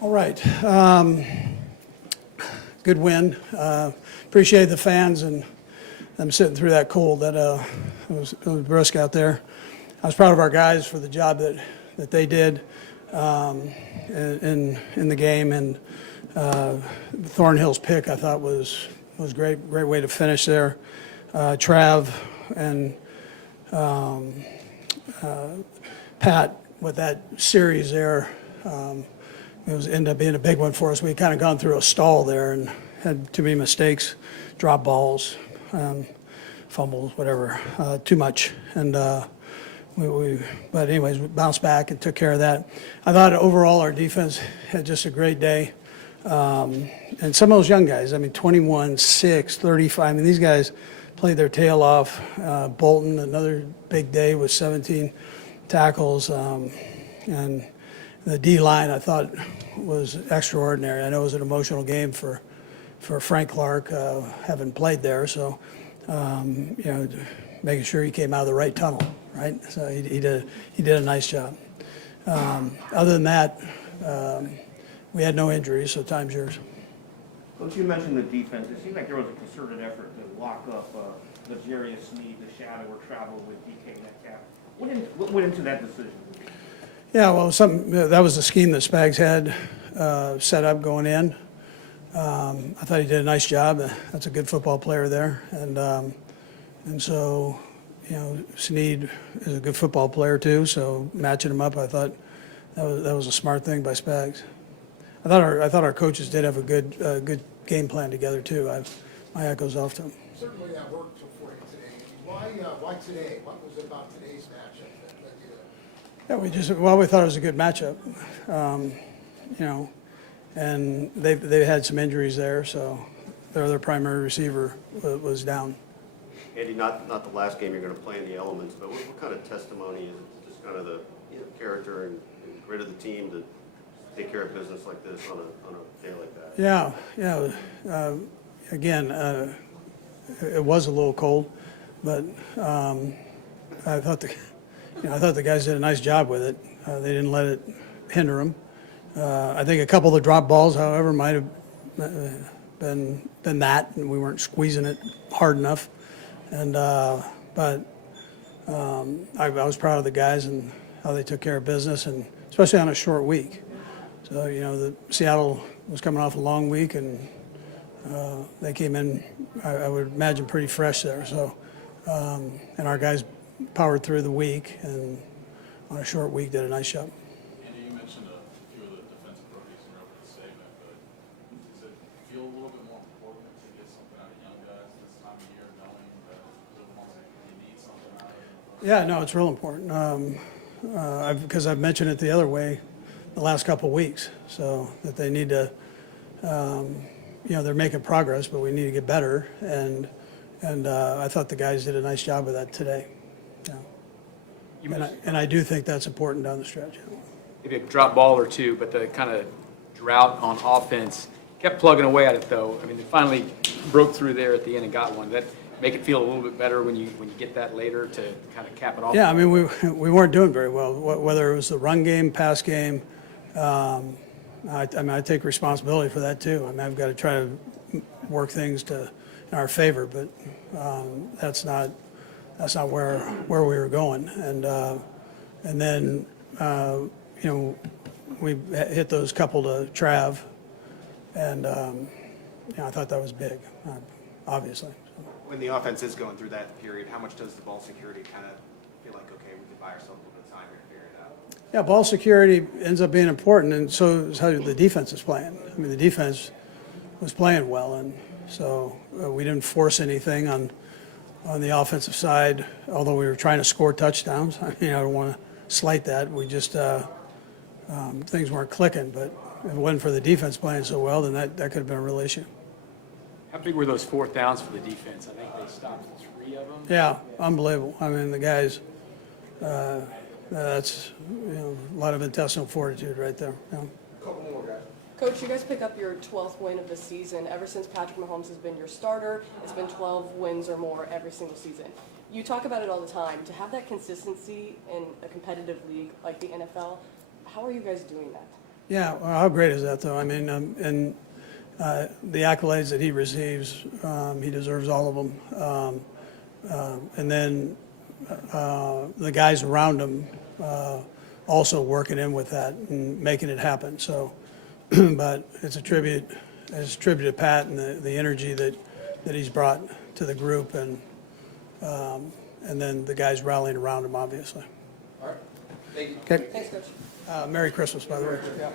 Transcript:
All right. Good win. Appreciate the fans and them sitting through that cold. It was brisk out there. I was proud of our guys for the job that they did in the game. And Thornhill's pick, I thought, was great. Great way to finish there. Trav and Pat with that series there. Ended up being a big one for us. We kind of gone through a stall there and had too many mistakes, drop balls, fumbles, whatever, too much. And but anyways, we bounced back and took care of that. I thought overall our defense had just a great day. And some of those young guys, 21, 6, 35, these guys played their tail off. Bolton, another big day with 17 tackles. And the D-line, I thought, was extraordinary. I know it was an emotional game for Frank Clark, having played there. So, making sure he came out of the right tunnel, right? So he did a nice job. Other than that, we had no injuries, so time's yours. Coach, you mentioned the defense. It seemed like there was a concerted effort to lock up L'Jarius Sneed, the shadow, or travel with DK Metcalf. What went into that decision? Yeah, well, that was the scheme that Spags had set up going in. I thought he did a nice job. That's a good football player there, and so Sneed is a good football player too. So matching him up, I thought that was a smart thing by Spags. I thought our coaches did have a good game plan together too. My hat goes off to them. Certainly that worked for you today. Why today? What was it about today's matchup that led you to? Yeah, we thought it was a good matchup, and they had some injuries there, so their other primary receiver was down. Andy, not the last game you're going to play in the elements, but what kind of testimony is it to just kind of the character and grit of the team to take care of business like this on a day like that? Yeah. Again, it was a little cold, but I thought the guys did a nice job with it. They didn't let it hinder them. I think a couple of the drop balls, however, might have been that, and we weren't squeezing it hard enough. And but I was proud of the guys and how they took care of business, and especially on a short week. So the Seattle was coming off a long week, and they came in, I would imagine, pretty fresh there. So and our guys powered through the week, and on a short week did a nice job. Andy, you mentioned a few of the defensive rookies in your opening statement, but does it feel a little bit more important to get something out of young guys this time of year, knowing that you need something out of them? Yeah, no, it's real important. Because I've mentioned it the other way the last couple of weeks, so that they need to, they're making progress, but we need to get better. And I thought the guys did a nice job of that today. And I do think that's important down the stretch. Maybe a drop ball or two, but the kind of drought on offense kept plugging away at it, though. They finally broke through there at the end and got one. That make it feel a little bit better when you get that later to kind of cap it off. Yeah, we weren't doing very well. Whether it was the run game, pass game, I take responsibility for that too. I've got to try to work things in our favor, but that's not where we were going. And then we hit those couple to Trav, and I thought that was big, obviously. When the offense is going through that period, how much does the ball security kind of feel like, okay, we can buy ourselves a little bit of time here to figure it out? Yeah, ball security ends up being important, and so is how the defense is playing. The defense was playing well, and so we didn't force anything on the offensive side, although we were trying to score touchdowns. I don't want to slight that. We just things weren't clicking, but if it wasn't for the defense playing so well, then that could have been a real issue. How big were those fourth downs for the defense? I think they stopped 3 of them. Yeah, unbelievable. The guys, that's a lot of intestinal fortitude right there. Yeah. Couple more guys. Coach, you guys pick up your 12th win of the season. Ever since Patrick Mahomes has been your starter, it's been 12 wins or more every single season. You talk about it all the time. To have that consistency in a competitive league like the NFL, how are you guys doing that? Yeah, well, how great is that, though? I mean, and the accolades that he receives, he deserves all of them. And then the guys around him also working in with that and making it happen. So, but it's a tribute to Pat and the energy that he's brought to the group, and then the guys rallying around him, obviously. All right, thank you. Okay. Thanks, Coach. Merry Christmas, by the way. Yeah.